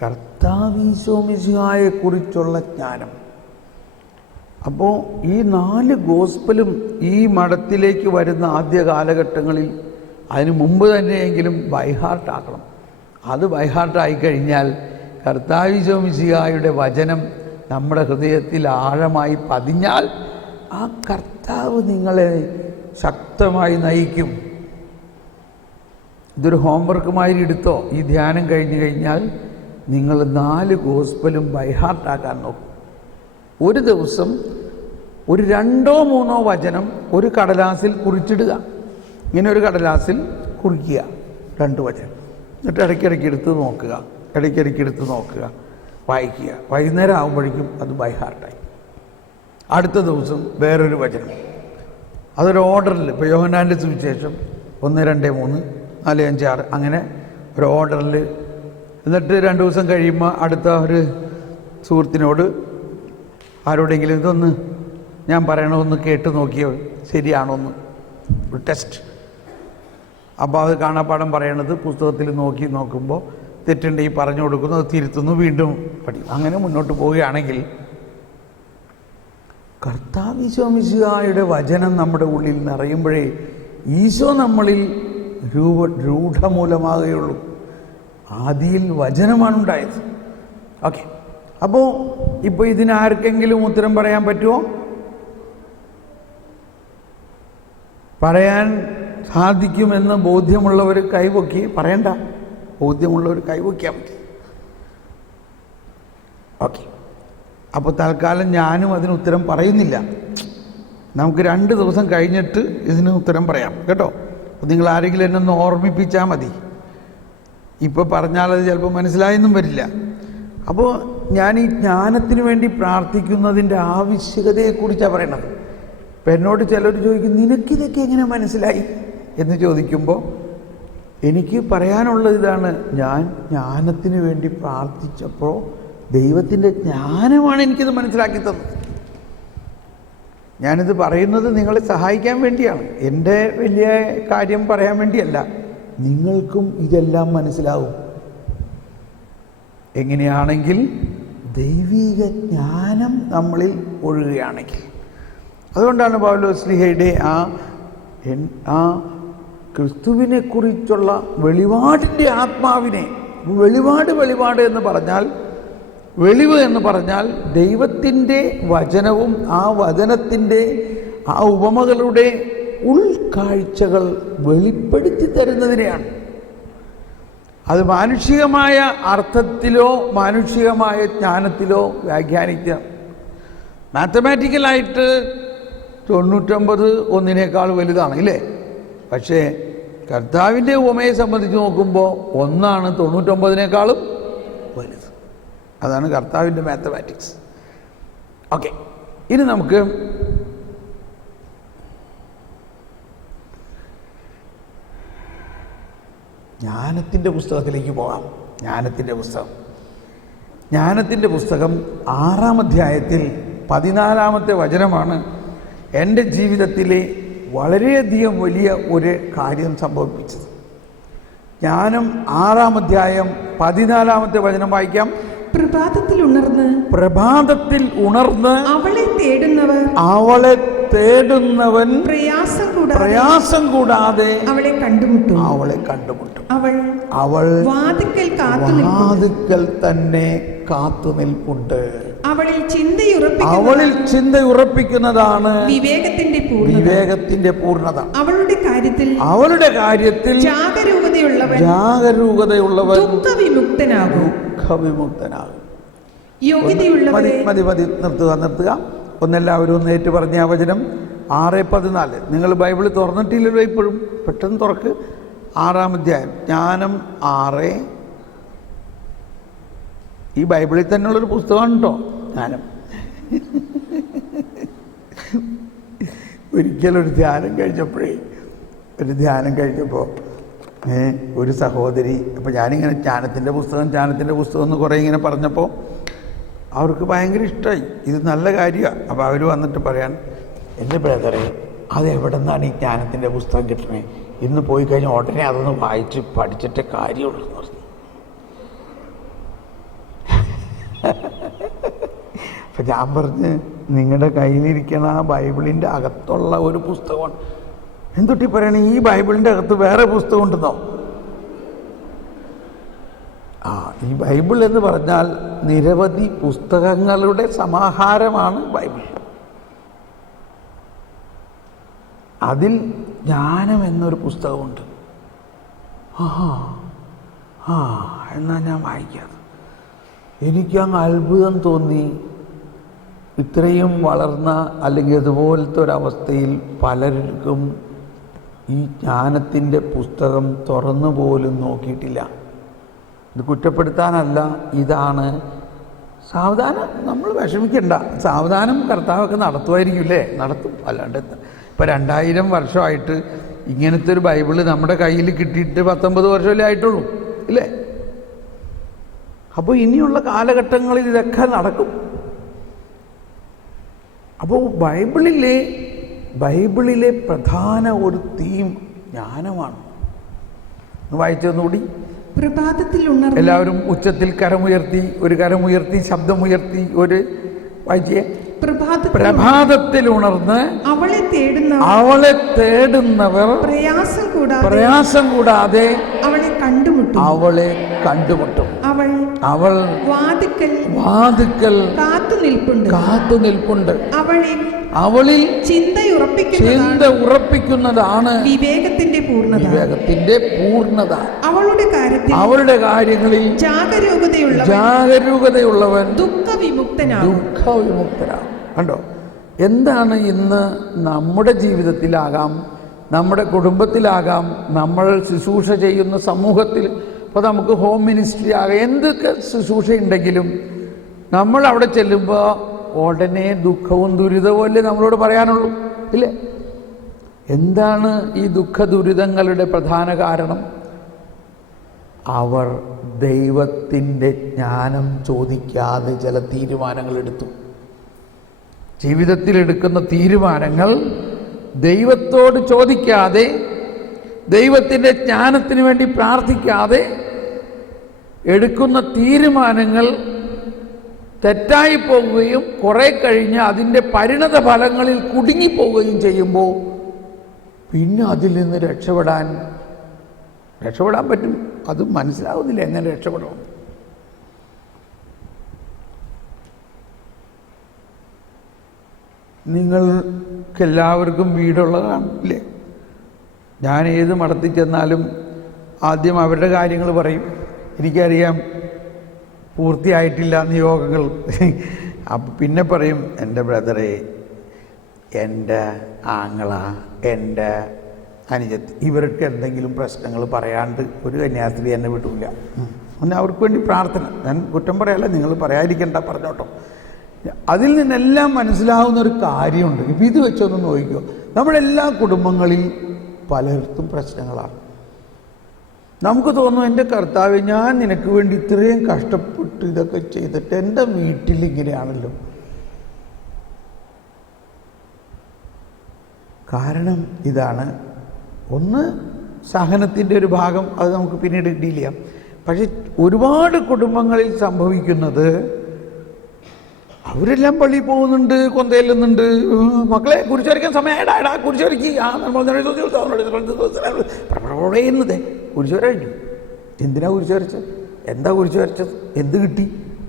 കർത്താവീശോ മിശിഹായെക്കുറിച്ചുള്ള ജ്ഞാനം. അപ്പോൾ ഈ 4 ഗോസ്പലും ഈ മഠത്തിലേക്ക് വരുന്ന ആദ്യ കാലഘട്ടങ്ങളിൽ അതിനു മുമ്പ് തന്നെയെങ്കിലും ബൈഹാർട്ടാക്കണം. അത് ബൈഹാർട്ടായി കഴിഞ്ഞാൽ കർത്താവീശോ മിശിഹായുടെ വചനം നമ്മുടെ ഹൃദയത്തിൽ ആഴമായി പതിഞ്ഞാൽ ആ കർത്താവ് നിങ്ങളെ ശക്തമായി നയിക്കും. ഇതൊരു ഹോംവർക്കുമായി എടുത്തോ. ഈ ധ്യാനം കഴിഞ്ഞു കഴിഞ്ഞാൽ നിങ്ങൾ 4 ഗോസ്പലും ബൈഹാർട്ടാക്കാൻ നോക്കും. ഒരു ദിവസം ഒരു 2-3 വചനം ഒരു കടലാസിൽ കുറിച്ചിടുക. ഇങ്ങനെ ഒരു കടലാസിൽ കുറിക്കുക 2 വചനം. എന്നിട്ട് ഇടയ്ക്കിടയ്ക്ക് എടുത്ത് നോക്കുക, ഇടയ്ക്കിടയ്ക്ക് എടുത്ത് നോക്കുക, വായിക്കുക. വൈകുന്നേരം ആകുമ്പോഴേക്കും അത് ബൈഹാർട്ടായി. അടുത്ത ദിവസം വേറൊരു വചനം, അതൊരു ഓർഡറിൽ. ഇപ്പോൾ യോഹന്നാൻ്റെ സുവിശേഷം 1, 2, 3, 4, 5, 6 അങ്ങനെ ഒരു ഓർഡറിൽ. എന്നിട്ട് 2 ദിവസം കഴിയുമ്പോൾ അടുത്ത ഒരു സുഹൃത്തിനോട് ആരോടെങ്കിലും ഇതൊന്ന് ഞാൻ പറയണമെന്ന് കേട്ട് നോക്കിയോ, ശരിയാണോന്ന് ഒരു ടെസ്റ്റ്. അപ്പോൾ അത് കാണാപ്പാഠം പറയണത് പുസ്തകത്തിൽ നോക്കുമ്പോൾ തെറ്റുണ്ടെങ്കിൽ പറഞ്ഞു കൊടുക്കുന്നു, അത് തിരുത്തുന്നു, വീണ്ടും പഠിക്കും. അങ്ങനെ മുന്നോട്ട് പോവുകയാണെങ്കിൽ കർത്താവീശോ മിശിഹായുടെ വചനം നമ്മുടെ ഉള്ളിൽ നിറയുമ്പോഴേ ഈശോ നമ്മളിൽ രൂഢമൂലമാകുകയുള്ളൂ. ആദിയിൽ വചനമാണ് ഉണ്ടായത്. ഓക്കെ, അപ്പോൾ ഇപ്പോൾ ഇതിനാർക്കെങ്കിലും ഉത്തരം പറയാൻ പറ്റുമോ? പറയാൻ സാധിക്കുമെന്ന് ബോധ്യമുള്ളവർ കൈവക്കി. പറയണ്ട, ബോധ്യമുള്ളവർ കൈവയ്ക്കാൻ മതി. ഓക്കെ, അപ്പോൾ തൽക്കാലം ഞാനും അതിന് ഉത്തരം പറയുന്നില്ല. നമുക്ക് 2 ദിവസം കഴിഞ്ഞിട്ട് ഇതിന് ഉത്തരം പറയാം കേട്ടോ. അപ്പോൾ നിങ്ങൾ ആരെങ്കിലും എന്നെ ഒന്ന് ഓർമ്മിപ്പിച്ചാൽ മതി. ഇപ്പോൾ പറഞ്ഞാലത് ചിലപ്പോൾ മനസ്സിലായെന്നും വരില്ല. അപ്പോൾ ഞാൻ ഈ ജ്ഞാനത്തിന് വേണ്ടി പ്രാർത്ഥിക്കുന്നതിൻ്റെ ആവശ്യകതയെക്കുറിച്ചാണ് പറയണത്. ഇപ്പം എന്നോട് ചിലർ ചോദിക്കും, നിനക്കിതൊക്കെ എങ്ങനെ മനസ്സിലായി എന്ന് ചോദിക്കുമ്പോൾ എനിക്ക് പറയാനുള്ളത് ഇതാണ്. ഞാൻ ജ്ഞാനത്തിന് വേണ്ടി പ്രാർത്ഥിച്ചപ്പോൾ ദൈവത്തിൻ്റെ ജ്ഞാനമാണ് എനിക്കിത് മനസ്സിലാക്കി തന്നത്. ഞാനിത് പറയുന്നത് നിങ്ങളെ സഹായിക്കാൻ വേണ്ടിയാണ്, എൻ്റെ വലിയ കാര്യം പറയാൻ വേണ്ടിയല്ല. നിങ്ങൾക്കും ഇതെല്ലാം മനസ്സിലാവും. എങ്ങനെയാണെങ്കിൽ ദൈവിക ജ്ഞാനം നമ്മളിൽ ഒഴുകുകയാണെങ്കിൽ. അതുകൊണ്ടാണ് പൗലോസ്ലീഹയുടെ ആ ക്രിസ്തുവിനെ കുറിച്ചുള്ള വെളിപാടിൻ്റെ ആത്മാവിനെ, വെളിപാട് എന്ന് പറഞ്ഞാൽ, വെളിവ് എന്ന് പറഞ്ഞാൽ ദൈവത്തിൻ്റെ വചനവും ആ വചനത്തിൻ്റെ ആ ഉപമകളുടെ ഉൾക്കാഴ്ചകൾ വെളിപ്പെടുത്തി തരുന്നതിനെയാണ്. അത് മാനുഷികമായ അർത്ഥത്തിലോ മാനുഷികമായ ജ്ഞാനത്തിലോ വ്യാഖ്യാനിക്കുക. മാത്തമാറ്റിക്കലായിട്ട് 99 1 വലുതാണ് ഇല്ലേ? പക്ഷേ കർത്താവിൻ്റെ ഉപമയെ സംബന്ധിച്ച് നോക്കുമ്പോൾ 1 99 വലുത്. അതാണ് കർത്താവിൻ്റെ മാത്തമാറ്റിക്സ്. ഓക്കെ, ഇനി നമുക്ക് ജ്ഞാനത്തിൻ്റെ പുസ്തകത്തിലേക്ക് പോകാം. ജ്ഞാനത്തിൻ്റെ പുസ്തകം 6-ാം അധ്യായത്തിൽ 14-ാമത്തെ വചനമാണ് എൻ്റെ ജീവിതത്തിലെ വളരെയധികം വലിയ ഒരു കാര്യം സംഭവിപ്പിച്ചത്. ജ്ഞാനം 6-ാം അധ്യായം 14-ാമത്തെ വചനം വായിക്കാം. പ്രഭാതത്തിൽ ഉണർന്ന് അവളെ തേടുന്നവൻ പ്രയാസം കൂടാതെ അവളെ കണ്ടുമുട്ടും. അവൾ വാതിക്കൽ തന്നെ കാത്തുനിൽപ്പുണ്ട്. അവളിൽ ചിന്തയുറപ്പിക്കുന്നതാണ് വിവേകത്തിന്റെ പൂർണ്ണത. അവളുടെ കാര്യത്തിൽ ജാഗരൂകതയുള്ളവൻ ദുഃഖവിമുക്തനാകും. മതി, നിർത്തുക. ഒന്നെല്ലാവരും ഒന്ന് ഏറ്റു പറഞ്ഞ ആ വചനം 6:14. നിങ്ങൾ ബൈബിൾ തുറന്നിട്ടില്ലല്ലോ ഇപ്പോഴും? പെട്ടെന്ന് തുറക്ക്. 6-ാം അധ്യായം ജ്ഞാനം 6. ഈ ബൈബിളിൽ തന്നെയുള്ളൊരു പുസ്തകമാണ് കേട്ടോ ജ്ഞാനം. ഒരിക്കലൊരു ധ്യാനം കഴിഞ്ഞപ്പോൾ ഒരു സഹോദരി, അപ്പോൾ ഞാനിങ്ങനെ ജ്ഞാനത്തിൻ്റെ പുസ്തകം എന്ന് കുറേ ഇങ്ങനെ പറഞ്ഞപ്പോൾ അവർക്ക് ഭയങ്കര ഇഷ്ടമായി, ഇത് നല്ല കാര്യമാണ്. അപ്പോൾ അവർ വന്നിട്ട് പറയാൻ, എൻ്റെ ബ്രദറെ അത് എവിടെ നിന്നാണ് ഈ ജ്ഞാനത്തിൻ്റെ പുസ്തകം കിട്ടണേ, ഇന്ന് പോയി കഴിഞ്ഞാൽ ഉടനെ അതൊന്ന് വായിച്ച് പഠിച്ചിട്ടേ കാര്യമുള്ളൂ എന്ന് പറഞ്ഞു. അപ്പം ഞാൻ പറഞ്ഞ്, നിങ്ങളുടെ കയ്യിലിരിക്കണ ആ ബൈബിളിൻ്റെ അകത്തുള്ള ഒരു പുസ്തകമാണ്. എന്തൊട്ടി പറയണേ, ഈ ബൈബിളിൻ്റെ അകത്ത് വേറെ പുസ്തകം ഉണ്ടെന്നോ? ഈ ബൈബിൾ എന്ന് പറഞ്ഞാൽ നിരവധി പുസ്തകങ്ങളുടെ സമാഹാരമാണ് ബൈബിൾ. അതിൽ ജ്ഞാനം എന്നൊരു പുസ്തകമുണ്ട്. എന്നാൽ ഞാൻ വായിക്കാതെ. എനിക്കങ്ങ് അത്ഭുതം തോന്നി. ഇത്രയും വളർന്ന അല്ലെങ്കിൽ അതുപോലത്തെ ഒരവസ്ഥയിൽ പലർക്കും ഈ ജ്ഞാനത്തിൻ്റെ പുസ്തകം തുറന്നു പോലും നോക്കിയിട്ടില്ല. ഇത് കുറ്റപ്പെടുത്താനല്ല, ഇതാണ്. സാവധാനം നമ്മൾ വിഷമിക്കണ്ട, സാവധാനം കർത്താവൊക്കെ നടത്തുമായിരിക്കും, നടത്തും. അല്ലാണ്ട് ഇപ്പോൾ 2000 വർഷമായിട്ട് ഇങ്ങനത്തെ ഒരു ബൈബിള് നമ്മുടെ കയ്യിൽ കിട്ടിയിട്ട് 19 വർഷമല്ലേ ആയിട്ടുള്ളൂ, ഇല്ലേ? അപ്പോൾ ഇനിയുള്ള കാലഘട്ടങ്ങളിൽ ഇതൊക്കെ നടക്കും. അപ്പോൾ ബൈബിളിലെ പ്രധാന ഒരു തീം ജ്ഞാനമാണ്. വായിച്ചൊന്നുകൂടി. പ്രഭാതത്തിൽ എല്ലാവരും ഉച്ചത്തിൽ കരമുയർത്തി ശബ്ദമുയർത്തി ഒരു വായിച്ചേ. പ്രഭാതത്തിൽ ഉണർന്ന് അവളെ തേടുന്നവർ പ്രയാസം കൂടാതെ അവളെ കണ്ടുമുട്ടും. അവൾ വാതിക്കൽ കാത്തുനിൽപ്പുണ്ട്. അവളിൽ ചിന്ത ഉറപ്പിക്കുന്നതാണ് വിവേകത്തിന്റെ പൂർണ്ണത. അവളുടെ കാര്യങ്ങളിൽ ജാഗരൂകതയുള്ളവൻ ദുഃഖവിമുക്തനാണ്. കണ്ടോ, എന്താണ് ഇന്ന് നമ്മുടെ ജീവിതത്തിലാകാം, നമ്മുടെ കുടുംബത്തിലാകാം, നമ്മൾ ശുശ്രൂഷ ചെയ്യുന്ന സമൂഹത്തിൽ, ഇപ്പോൾ നമുക്ക് ഹോം മിനിസ്ട്രി ആകാം, എന്തൊക്കെ ശുശ്രൂഷ ഉണ്ടെങ്കിലും നമ്മൾ അവിടെ ചെല്ലുമ്പോൾ ഉടനെ ദുഃഖവും ദുരിതവും അല്ലേ നമ്മളോട് പറയാനുള്ളൂ, ഇല്ലേ? എന്താണ് ഈ ദുഃഖ ദുരിതങ്ങളുടെ പ്രധാന കാരണം? അവർ ദൈവത്തിൻ്റെ ജ്ഞാനം ചോദിക്കാതെ ചില തീരുമാനങ്ങൾ എടുത്തു. ജീവിതത്തിൽ എടുക്കുന്ന തീരുമാനങ്ങൾ ദൈവത്തോട് ചോദിക്കാതെ, ദൈവത്തിൻ്റെ ജ്ഞാനത്തിന് വേണ്ടി പ്രാർത്ഥിക്കാതെ എടുക്കുന്ന തീരുമാനങ്ങൾ തെറ്റായി പോവുകയും കുറേ കഴിഞ്ഞ് അതിൻ്റെ പരിണത ഫലങ്ങളിൽ കുടുങ്ങിപ്പോവുകയും ചെയ്യുമ്പോൾ പിന്നെ അതിൽ നിന്ന് രക്ഷപ്പെടാൻ പറ്റും. അത് മനസ്സിലാവുന്നില്ല എങ്ങനെ രക്ഷപ്പെടണം. നിങ്ങൾക്കെല്ലാവർക്കും വീടുള്ളതാണ്, ഇല്ലേ? ഞാൻ ഏത് മഠത്തിൽ ചെന്നാലും ആദ്യം അവരുടെ കാര്യങ്ങൾ പറയും. എനിക്കറിയാം പൂർത്തിയായിട്ടില്ല നിയോഗങ്ങൾ. അപ്പം പിന്നെ പറയും, എൻ്റെ ബ്രദറെ, എൻ്റെ ആങ്ങള, എൻ്റെ അനുജത്തി, ഇവർക്ക് എന്തെങ്കിലും പ്രശ്നങ്ങൾ പറയാണ്ട് ഒരു കന്യാസ്ത്രീ എന്നെ വിടില്ല. പിന്നെ അവർക്ക് വേണ്ടി പ്രാർത്ഥന. ഞാൻ കുറ്റം പറയല്ല, നിങ്ങൾ പറയാതിരിക്കണ്ട, പറഞ്ഞോട്ടോ. അതിൽ നിന്നെല്ലാം മനസ്സിലാവുന്ന ഒരു കാര്യമുണ്ട്. ഇപ്പം ഇത് വെച്ചൊന്ന് നോക്കിക്കോ, നമ്മുടെ എല്ലാ കുടുംബങ്ങളിൽ പലർക്കും പ്രശ്നങ്ങളാണ്. നമുക്ക് തോന്നും, എൻ്റെ കർത്താവേ, ഞാൻ നിനക്ക് വേണ്ടി ഇത്രയും കഷ്ടപ്പെട്ട് ഇതൊക്കെ ചെയ്തിട്ട് എൻ്റെ വീട്ടിൽ ഇങ്ങനെയാണല്ലോ. കാരണം ഇതാണ്. ഒന്ന്, സഹനത്തിൻ്റെ ഒരു ഭാഗം, അത് നമുക്ക് പിന്നീട് ഡീൽ ചെയ്യാം. പക്ഷെ ഒരുപാട് കുടുംബങ്ങളിൽ സംഭവിക്കുന്നത്, അവരെല്ലാം പള്ളിയിൽ പോകുന്നുണ്ട്, കൊന്തയിലുന്നുണ്ട്, മക്കളെ കുരിശുവരയ്ക്കാൻ സമയമായിടാ, കുരിശുവരയ്ക്ക് പറയുന്നത് കുരിശുവര കഴിഞ്ഞു. എന്തിനാ കുരിശു വരച്ചത്? എന്താ കുരിശു വരച്ചത്? എന്ത് കിട്ടി?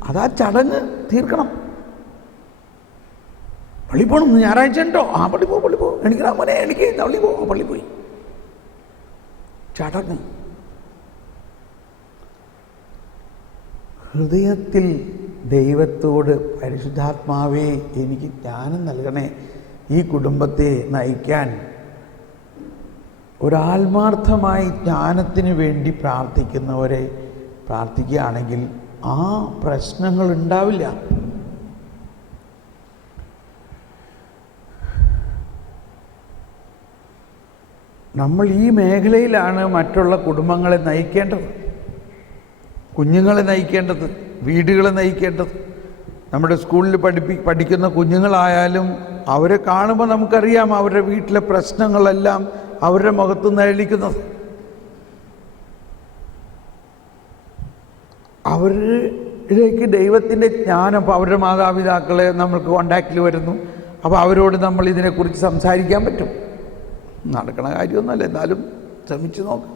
അതാ ചടങ്ങ് തീർക്കണം. പള്ളി പോകണം, ഞായറാഴ്ച ഉണ്ടോ? പള്ളി പോകും. എനിക്ക് മോനെ, എനിക്ക് പള്ളി പോയി. ചടങ്ങ്. ഹൃദയത്തിൽ ദൈവത്തോട്, പരിശുദ്ധാത്മാവേ, എനിക്ക് ജ്ഞാനം നൽകണേ, ഈ കുടുംബത്തെ നയിക്കാൻ, ഒരാത്മാർത്ഥമായി ജ്ഞാനത്തിന് വേണ്ടി പ്രാർത്ഥിക്കുകയാണെങ്കിൽ ആ പ്രശ്നങ്ങൾ ഉണ്ടാവില്ല. നമ്മൾ ഈ മേഖലയിലാണ് മറ്റുള്ള കുടുംബങ്ങളെ നയിക്കേണ്ടത്, കുഞ്ഞുങ്ങളെ നയിക്കേണ്ടത്, വീടുകളെ നയിക്കേണ്ടത്. നമ്മുടെ സ്കൂളിൽ പഠിക്കുന്ന കുഞ്ഞുങ്ങളായാലും അവരെ കാണുമ്പോൾ നമുക്കറിയാം അവരുടെ വീട്ടിലെ പ്രശ്നങ്ങളെല്ലാം അവരുടെ മുഖത്ത് നിഴലിക്കുന്നത്. അവരിലേക്ക് ദൈവത്തിൻ്റെ ജ്ഞാനം, അപ്പോൾ അവരുടെ മാതാപിതാക്കളെ നമ്മൾക്ക് കോണ്ടാക്റ്റിൽ വരുന്നു. അപ്പോൾ അവരോട് നമ്മൾ ഇതിനെക്കുറിച്ച് സംസാരിക്കാൻ പറ്റും. നടക്കണ കാര്യമൊന്നുമല്ല, എന്നാലും ശ്രമിച്ചു നോക്കാം.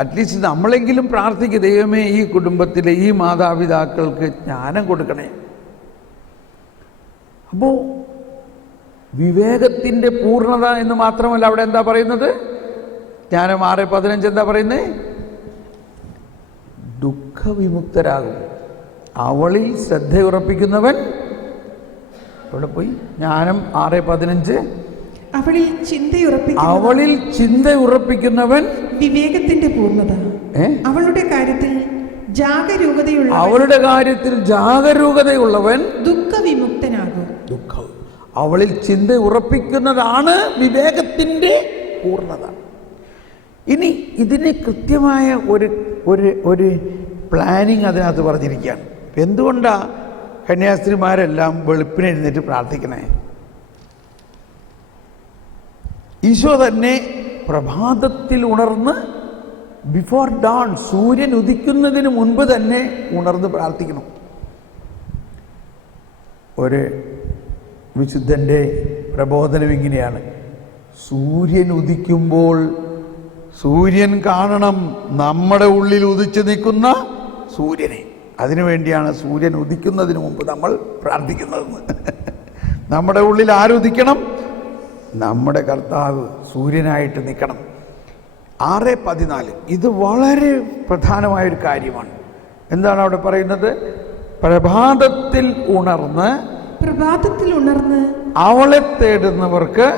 അറ്റ്ലീസ്റ്റ് നമ്മളെങ്കിലും പ്രാർത്ഥിക്കുക, ദൈവമേ ഈ കുടുംബത്തിലെ ഈ മാതാപിതാക്കൾക്ക് ജ്ഞാനം കൊടുക്കണേ. അപ്പോൾ വിവേകത്തിൻ്റെ പൂർണ്ണത എന്ന് മാത്രമല്ല, അവിടെ എന്താ പറയുന്നത്? ജ്ഞാനം 6:15 എന്താ പറയുന്നത്? ദുഃഖവിമുക്തരാകും. അവളിൽ ശ്രദ്ധയുറപ്പിക്കുന്നവൻ, അവിടെ പോയി ജ്ഞാനം 6:15, അവളിൽ ചിന്തയുറപ്പിക്കുന്നവൻ വിവേകത്തിന്റെ പൂർണ്ണത. അവളുടെ കാര്യത്തിൽ ജാഗരൂകതയുള്ളവൻ ദുഃഖവിമുക്തനാകും. അവളിൽ ചിന്ത ഉറപ്പിക്കുന്നതാണ് വിവേകത്തിന്റെ പൂർണ്ണത. ഇനി ഇതിന് കൃത്യമായ ഒരു പ്ലാനിങ് അതിനകത്ത് പറഞ്ഞിരിക്കുകയാണ്. എന്തുകൊണ്ടാണ് കന്യാസ്ത്രീമാരെല്ലാം വെളുപ്പിനെ എഴുന്നേറ്റ് പ്രാർത്ഥിക്കണേ? ഈശോ തന്നെ പ്രഭാതത്തിൽ ഉണർന്ന്, ബിഫോർ ഡാൺ, സൂര്യൻ ഉദിക്കുന്നതിന് മുൻപ് തന്നെ ഉണർന്ന് പ്രാർത്ഥിക്കണം. ഒരു വിശുദ്ധൻ്റെ പ്രബോധനം ഇങ്ങനെയാണ്: സൂര്യൻ ഉദിക്കുമ്പോൾ സൂര്യൻ കാണണം നമ്മുടെ ഉള്ളിൽ ഉദിച്ചു നിൽക്കുന്ന സൂര്യനെ. അതിനുവേണ്ടിയാണ് സൂര്യൻ ഉദിക്കുന്നതിന് മുമ്പ് നമ്മൾ പ്രാർത്ഥിക്കുന്നതെന്ന്. നമ്മുടെ ഉള്ളിൽ ആരുദിക്കണം? നമ്മുടെ കർത്താവ് സൂര്യനായിട്ട് നിൽക്കണം. 6:14 ഇത് വളരെ പ്രധാനമായൊരു കാര്യമാണ്. എന്താണ് അവിടെ പറയുന്നത്? പ്രഭാതത്തിൽ ഉണർന്ന് അവളെ തേടുന്നവർക്ക്